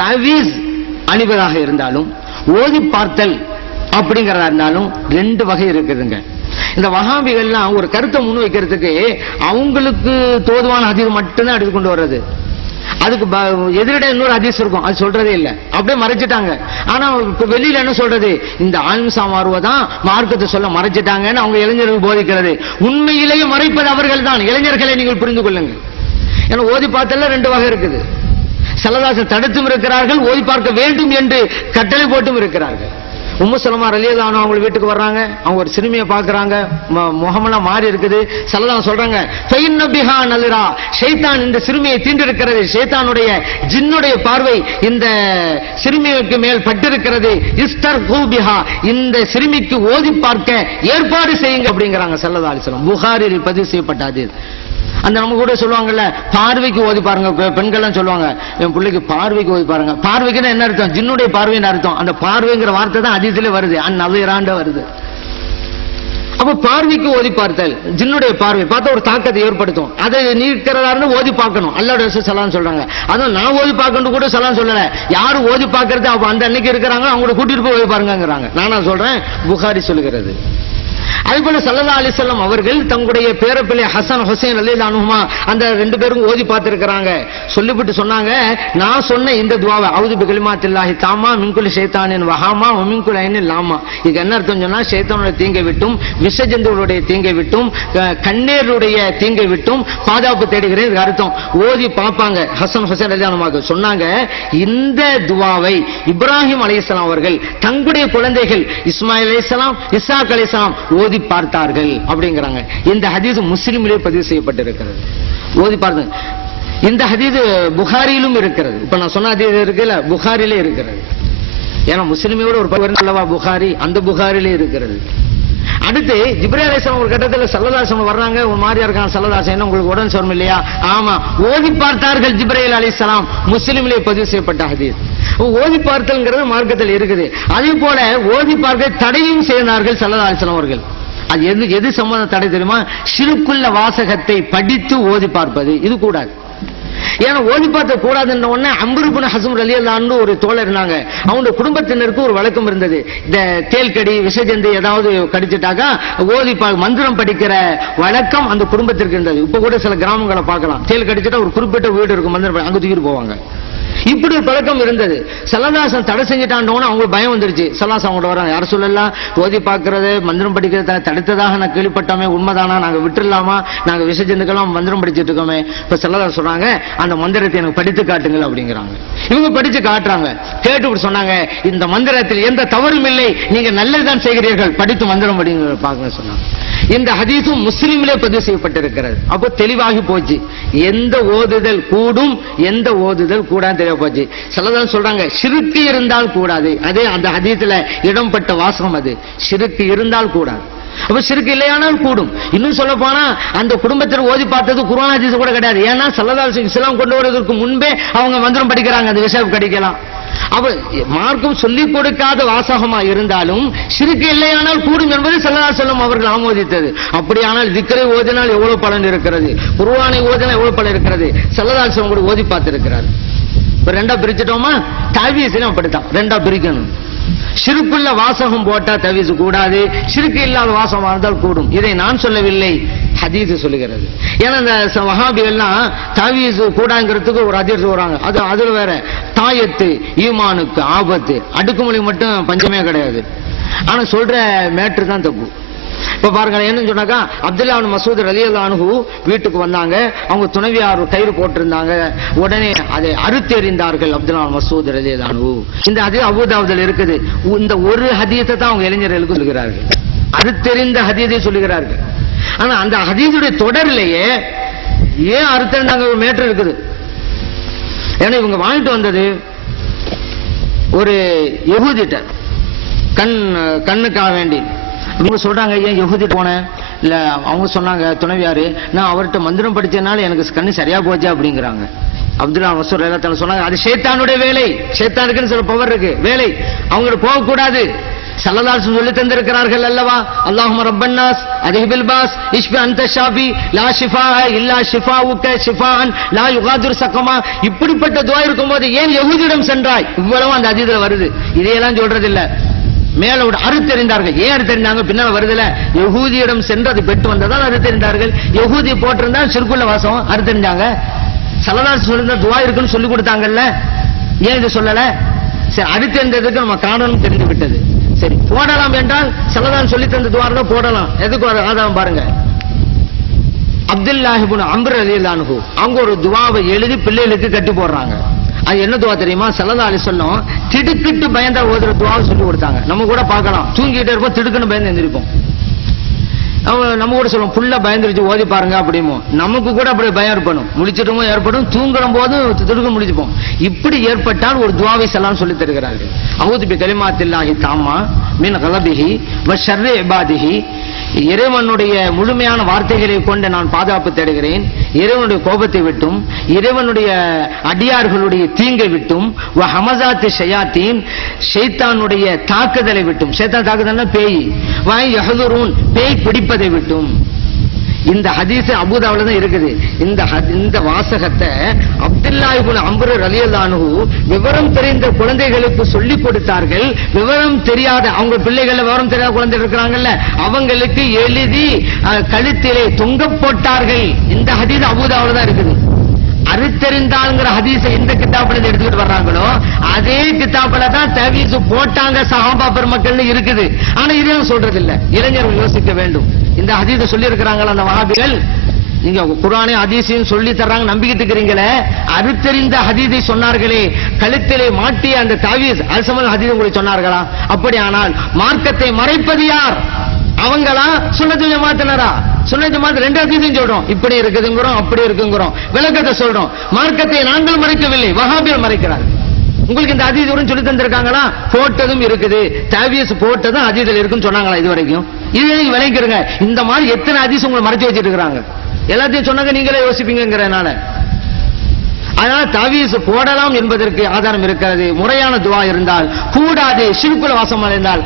தவீஸ் அணிவதாக இருந்தாலும் ஓதி பார்த்தல் அப்படிங்கறதா இருந்தாலும் ரெண்டு வகை இருக்குதுங்க. இந்த வஹாபிகள்லாம் ஒரு கருத்தை முன் வைக்கிறதுக்கு அவங்களுக்கு தோதுவான ஹதீஸ் மட்டும்தான் எடுத்து கொண்டு வர்றது. அதுக்கு எதிரிட இன்னொரு ஹதீஸ் இருக்கும், அது சொல்றதே இல்லை, அப்படியே மறைச்சிட்டாங்க. ஆனா இப்ப வெளியில என்ன சொல்றது, இந்த ஆன்சா மாறுவதான் மார்க்கத்தை சொல்ல மறைச்சிட்டாங்கன்னு அவங்க இளைஞர்கள் போதிக்கிறது. உண்மையிலேயே மறைப்பது அவர்கள் தான். இளைஞர்களை நீங்கள் புரிந்து கொள்ளுங்கள். ஏன்னா ஓதி பார்த்தல ரெண்டு வகை இருக்குது. ஸல்லல்லாஹு தடுத்தும் இருக்கிறார்கள், ஓதி பார்க்க வேண்டும் என்று கட்டளை போட்டும் இருக்கிறார்கள். உம்மு சலமா ரலியல்லாஹு அன்ஹா அவங்க வீட்டுக்கு வர்றாங்க. அவங்க ஒரு சிறுமியை பார்க்கறாங்க, முகமெல்லாம் மாறி இருக்குது. ஸல்லல்லாஹு சொல்றாங்க, ஃபைன்ன பிஹா நல்ரா, ஷைத்தான் இந்த சிறுமியை தீண்டிருக்கிறது, ஷைத்தானுடைய ஜின்னுடைய பார்வை இந்த சிறுமிக்கு மேல் பட்டிருக்கிறது. இஸ்தர்கு பிஹா, இந்த சிறுமிக்கு ஓதி பார்க்க ஏற்பாடு செய்யுங்க அப்படிங்கறாங்க ஸல்லல்லாஹு அலைஹி வஸல்லம். புகாரியில் பதிவு செய்யப்பட்ட ஹதீஸ். அந்த நம்ம கூட சொல்லுவாங்கல்ல, பார்வைக்கு ஓதி பாருங்க, பெண்கள் சொல்லுவாங்க, என் பிள்ளைக்கு பார்வைக்கு ஓதி பாருங்க. பார்வைக்குன்னு என்ன அர்த்தம்? ஜின்னுடைய பார்வைன்னு அர்த்தம். அந்த பார்வைங்கிற வார்த்தை தான் ஹதீஸ்ல வருது, அந்நவீராண்ட வருது. அப்ப பார்வைக்கு ஓதி பார்த்தல், ஜின்னுடைய பார்வை பார்த்தா ஒரு தாக்கத்தை ஏற்படுத்தும். அதை நீக்கிறதா இருந்து ஓதி பார்க்கணும். அல்லாஹ் ரசூல் ஸல்லல்லாஹு சொல்றாங்க. அதுவும் நான் ஓதி பார்க்கணும் கூட ஸல்லல்லாஹு சொல்லல, யாரு ஓதி பார்க்கறது அப்ப அந்த அன்னைக்கு இருக்கிறாங்க அவங்கள கூட்டிட்டு போய் ஓதி பாருங்கிறாங்க. நானா சொல்றேன், புகாரி சொல்லுகிறது. அதுபோல ஸல்லல்லாஹு அலைஹி வஸல்லம் அவர்கள் தங்களுடைய பேரப்பிள்ளை ஹசன் ஹுசைன் ரலியல்லாஹு அன்ஹுமா அந்த ரெண்டு பேரும் ஓதி பார்த்திருக்கிறாங்க. சொல்லிவிட்டு சொன்னாங்க, நான் சொன்ன இந்த துஆவை, அஊது பிகலிமாத்தில்லாஹி தாமா மின் குல்லி ஷைத்தானின் வஹாமா வ மின் குல்லி ஐனின் லாமா, இது என்ன அர்த்தம் சொன்னா, ஷைத்தானுடைய தீங்கை விட்டும் விஷஜந்துகளுடைய தீங்கை விட்டும் கண்ணீருடைய தீங்கை விட்டும் பாதுகாப்பு தேடுகிறேன். இது அர்த்தம். ஓதி பார்ப்பாங்க. ஹசன் ஹுசைன் ரலியல்லாஹு அன்ஹுமா சொன்னாங்க, இந்த துஆவை இப்ராஹிம் அலைஹிஸ்ஸலாம் அவர்கள் தங்களுடைய குழந்தைகள் இஸ்மாயில் அலைஹிஸ்ஸலாம் இஸ்ஹாக் அலைஹிஸ்ஸலாம் ஓதி பார்த்தார்கள் அப்படிங்கிறாங்க. இந்த ஹதீஸ் முஸ்லிமிலே பதிவு செய்யப்பட்டிருக்கிறது. ஓதி பாருங்க. இந்த ஹதீஸ் புகாரியிலும் இருக்கிறது. இப்ப நான் சொன்ன ஹதீஸ் இருக்குல்ல, புகாரிலே இருக்கிறது. ஏன்னா முஸ்லிமோட ஒரு பகுதி அல்லவா புகாரி, அந்த புகாரிலே இருக்கிறது. அடுத்து ஜிப்ரீல் அலைஹிஸ்ஸலாம் ஒரு கட்டத்தில் ஸல்லல்லாஹு அலைஹி வஸல்லம் வர்றாங்க. ஒரு மாதிரியா இருக்காங்க ஸல்லல்லாஹு அலைஹி வஸல்லம், உங்களுக்கு உடனே சொல்லும் இல்லையா? ஆமா, ஓதி பார்த்தார்கள் ஜிப்ரீல் அலைஹிஸ்ஸலாம், முஸ்லிமிலே பதிவு செய்யப்பட்ட ஹதீஸ். ஓதி பார்த்தல்ங்கிறது மார்க்கத்தில் இருக்குது. அதே போல ஓதி பார்க்க தடையும் செய்தார்கள் ஸல்லல்லாஹு அலைஹி வஸல்லம் அவர்கள். அது எது சம்பந்த தடை தெரியுமா? ஷிருக்குள்ள வாசகத்தை படித்து ஓதி பார்ப்பது, இது கூடாது. ஏன்னா ஓதி பார்த்த கூடாதுன்ற உடனே அம்ர் இப்னு ஹஸ்ம் ரலியல்லாஹு அன்ஹு ஒரு தோழர் இருந்தாங்க. அவங்க குடும்பத்தினருக்கு ஒரு வழக்கம் இருந்தது, இந்த தேல்கடி விஷஜந்து ஏதாவது கடிச்சிட்டாக்கா ஓதி மந்திரம் படிக்கிற வழக்கம் அந்த குடும்பத்திற்கு இருந்தது. இப்ப கூட சில கிராமங்களை பார்க்கலாம், தேல் கடிச்சிட்டா ஒரு குறிப்பிட்ட வீடு இருக்கும், மந்திரம் அங்க தூக்கிட்டு போவாங்க. இப்படி ஒரு பழக்கம் இருந்தது. ஸல்லல்லாஹு தடை செஞ்சுட்டாண்டோன்னு அவங்களுக்கு பயம் வந்துருச்சு. ஸல்லல்லாஹு அவங்களோட வராங்க, யார சொல்லலாம், ஓதி பார்க்கறது மந்திரம் படிக்கிறத தடுத்ததாக நான் கேள்விப்பட்டோமே, உண்மைதானா, நாங்க விட்டுலாமா, நாங்க விஷஜந்துக்கெல்லாம் மந்திரம் படிச்சுட்டு இருக்கோமே. இப்ப ஸல்லல்லாஹு சொல்றாங்க, அந்த மந்திரத்தை எனக்கு படித்து காட்டுங்கள் அப்படிங்கிறாங்க. இவங்க படிச்சு காட்டுறாங்க. கேட்டு சொன்னாங்க, இந்த மந்திரத்தில் எந்த தவறும் இல்லை, நீங்க நல்லதுதான் செய்கிறீர்கள், படித்து மந்திரம் படிங்க பாக்க சொன்னாங்க. இந்த ஹதீஸும் முஸ்லிமிலே பதிவு செய்யப்பட்டிருக்கிறது. அப்போ தெளிவாகி போச்சு, எந்த ஓதுதல் கூடும் எந்த ஓதுதல் கூடாது தெரிய போச்சு. ஸல்லல்லாஹு சொல்றாங்க, ஷிர்க் இருந்தால் கூடாது. அதே அந்த ஹதீஸ்ல இடம்பட்ட வாசகம், அது ஷிர்க் இருந்தால் கூடாது. அப்ப ஷிர்க் இல்லையானால் கூடும். இன்னும் சொல்ல போனா அந்த குடும்பத்தில் ஓதி பார்த்தது குர்ஆன் ஹதீஸ் கூட கிடையாது. ஏன்னா ஸல்லல்லாஹு அலைஹி வஸல்லம் கொண்டு வருவதற்கு முன்பே அவங்க மந்திரம் படிக்கிறாங்க, அந்த விஷயம் கிடைக்கலாம். அவ மார்க்கம் சொல்லிக் கொடுக்காத வாசகமா இருந்தாலும் ஷிர்க் இல்லையானால் கூடும் என்பது ஸல்லல்லாஹு அலைஹி வஸல்லம் அவர்கள் ஆமோதித்தது. அப்படியானால் திக்ரை ஓதினால் எவ்வளவு பலன் இருக்கிறது, குர்ஆனை ஓதினால் எவ்வளவு பலன் இருக்கிறது, ஸல்லல்லாஹு அலைஹி வஸல்லம் கூட ஓதி பார்த்திருக்கிறார். இப்ப ரெண்டா பிரிச்சிட்டோமா? தவீஸையும் அப்படித்தான் ரெண்டா பிரிக்கணும். ஷிர்க்குள்ள வாசகம் போட்டா தவீஸ் கூடாது, ஷிர்க் இல்லாத வாசகம் இருந்தால் கூடும். இதை நான் சொல்லவில்லை, ஹதீஸ் சொல்லுகிறது. ஏன்னா இந்த வஹாபிகள்லாம் தவீஸ் கூடாங்கிறதுக்கு ஒரு ஹதீஸ் வராங்க. அதுல வேற தாயத்து ஈமானுக்கு ஆபத்து, அடுக்குமொழி மட்டும் பஞ்சமே கிடையாது. ஆனா சொல்ற மேட்ரு தான் தப்பு. இப்ப பாருங்க, என்ன சொன்னாக்கா, அப்துல்லா இப்னு மஸ்ஊத் ரலியல்லாஹு அன்ஹு வீட்டுக்கு வந்தாங்க. அவங்க துணைவியார் கயிறு போட்டிருந்தாங்க. உடனே அதை அறுத்தெறிந்தார்கள் அப்துல்லா இப்னு மஸ்ஊத் ரலியல்லாஹு அன்ஹு. இந்த ஹதீஸ் அபூ தாவூதுல இருக்குது. இந்த ஒரு ஹதீஸை தான் அவங்க இளைஞர்களுக்கு சொல்லுகிறார்கள், அறுத்தெறிந்த ஹதீஸை சொல்லுகிறார்கள். ஆனா அந்த ஹதீஸுடைய தொடரிலேயே ஏன் அறுத்தெறிந்தாங்க ஒரு மேட்டர் இருக்குது. ஏன்னா இவங்க வாங்கிட்டு வந்தது ஒரு யஹூதிட்ட கண்ணுக்காக வேண்டி. இவங்க சொல்றாங்க, ஏன் யஹூதி போனேன் இல்ல, அவங்க சொன்னாங்க துணைவியாரு, நான் அவர்கிட்ட மந்திரம் படிச்சதுனால எனக்கு கண்ணு சரியா போச்சு அப்படிங்கிறாங்க. அப்துல்லா மஸ்ஊத் ரலியல்லாஹு சொன்னாங்க, அது ஷைத்தானுடைய வேலை, ஷைத்தானுக்குன்னு சில பவர் இருக்கு வேலை, அவங்களுக்கு போகக்கூடாது. ஸல்லல்லாஹு அலைஹி வஸல்லம் சொல்லி தந்திருக்கிறார்கள் அல்லவா, அல்லாஹும்ம ரப்பன்னாஸ் அதிஹிபில் பாஸ் இஷ்ஃபி அன்த ஷாஃபி லா ஷிஃபாஅ இல்லா ஷிஃபாஉக ஷிஃபாஅன் லா யுகாதிரு ஸகமா. இப்படிப்பட்ட துஆ இருக்கும்போது ஏன் யஹூதியிடம் சென்றாய்? இவ்வளவு அந்த ஹதீஸ்ல வருது. இதையெல்லாம் சொல்றது இல்ல, மேல ஒரு அறுத்தெறிந்தார்கள். ஏன் அறுத்தெறிந்தாங்க? பின்னால வருதுல, யஹூதியிடம் சென்று அது பெற்று வந்ததால் அறுத்தெறிந்தார்கள். யஹூதி போட்டிருந்தா சிறுக்குள்ள வாசம் அறுத்தெறிஞ்சாங்க. ஸல்லல்லாஹு அலைஹி வஸல்லம் துஆ இருக்குன்னு சொல்லி கொடுத்தாங்கல்ல, ஏன் இது சொல்லல? சரி, அறுத்தெறிந்ததுக்கு நம்ம காரணம் தெரிந்து விட்டது. சரி, போடலாம் என்றால் ஸல்லல்லாஹு அலைஹி சொல்லி தந்த துஆ தான் போடலாம். எதுக்கு ஆதாரம் பாருங்க. அப்துல்லாஹ் இப்னு அம்ர் ரலியல்லாஹு அன்ஹு அவங்க ஒரு துஆவை எழுதி பிள்ளைகளுக்கு கட்டி போடுறாங்க. அது என்ன துஆ தெரியுமா? ஸல்லல்லாஹு அலைஹி வஸல்லம் திடுக்கிட்டு பயந்தா ஓதுற துஆவை சொல்லி கொடுத்தாங்க. நம்ம கூட பார்க்கலாம், தூங்கிட்டே இருப்போம், திடுக்குன்னு பயந்து எந்திரிப்போம். நம்ம கூட சொல்லுவோம், புள்ள பயந்துருச்சு ஓதி பாருங்க அப்படிமோ. நமக்கு கூட அப்படி பயம் ஏற்படும், முழிச்சிட்டுமோ ஏற்படும், தூங்குற போது திடுக்கு முழிச்சுப்போம். இப்படி ஏற்பட்டால் ஒரு துஆவை ஸல்லல்லாஹு சொல்லி தருகிறார்கள். அஊது பி கலிமாத்தில்லாஹி தாம்மா மின் கலபிஹி வ ஷர்ரி இபாதிஹி. இறைவனுடைய முழுமையான வார்த்தைகளை கொண்டு நான் பாதுகாப்பு தேடுகிறேன், இறைவனுடைய கோபத்தை விட்டும், இறைவனுடைய அடியார்களுடைய தீங்கை விட்டும், வ ஹமஸாத்தி ஷயாத்தீன் ஷைத்தானுடைய தாக்குதலை விட்டும். ஷைத்தான் தாக்குதல்னா பேய், வ யஹ்துரூன் பேய் பிடிப்பதை விட்டும். இந்த ஹதீஸ் அபூதாவுல தான் இருக்குது. இந்த வாசகத்தை அப்துல்லாஹ் இப்னு அம்ர் ரலியல்லாஹு அன்ஹு விவரம் தெரிந்த குழந்தைகளுக்கு சொல்லி கொடுத்தார்கள். விவரம் தெரியாத அவங்க பிள்ளைகள், விவரம் தெரியாத குழந்தைகள் இருக்கிறாங்கல்ல, அவங்களுக்கு எழுதி கழுத்திலே தொங்க போட்டார்கள். இந்த ஹதீஸ் அபூதாவுல தான் இருக்குது. அறுத்தெறிந்தாள்ங்கிற ஹதீஸை எந்த கிதாபுல எடுத்துக்கிட்டு வர்றாங்களோ அதே கிதாபுல தான் தவீஸ் போட்டாங்க சஹாபா பெருமக்கள் இருக்குது. ஆனா இதையும் சொல்றது இல்ல. இளைஞர்கள் யோசிக்க வேண்டும். இந்த ஹதீஸை சொல்லி இருக்கிறாங்களா அந்த வஹாபிகள்? நீங்க குர்ஆனே ஹதீஸையும் சொல்லி தர்றாங்க, நம்பிக்கிட்டு இருக்கிறீங்களே. அறுத்தெறிந்த ஹதீஸை சொன்னார்களே, கழுத்திலே மாட்டிய அந்த தவீஸ், அது சம்பந்த ஹதீஸ் உங்களுக்கு சொன்னார்களா? அப்படியானால் மார்க்கத்தை மறைப்பது யார்? அவங்களா சுன்னத்து ஜமாத்தினரா? சுன்னத்து ஜமாத் ரெண்டு ஹதீஸையும் சொல்றோம், இப்படி இருக்குதுங்கிறோம், அப்படி இருக்குங்கிறோம், விளக்கத்தை சொல்றோம். மார்க்கத்தை நாங்கள் மறைக்கவில்லை, வஹாபிகள் மறைக்கிறார். உங்களுக்கு இந்த ஹதீஸ் வரும் சொல்லி தந்திருக்காங்களா? போட்டதும் இருக்குது, தவீஸ் போட்டதும் ஹதீஸ்ல இருக்குன்னு சொன்னாங்களா இது வரைக்கும்? இது விளங்கிக்கிறங்க. இந்த மாதிரி எத்தனை ஹதீஸ் உங்களை மறைச்சு வச்சிட்டு இருக்காங்க. எல்லாத்தையும் சொன்னாங்க, நீங்களே யோசிப்பீங்கிறனால. அதனால தவீஸ் போடலாம் என்பதற்கு ஆதாரம் இருக்கிறது. முறையான துஆ இருந்தால், கூடாது ஷிர்குல் வாசம் இருந்தால்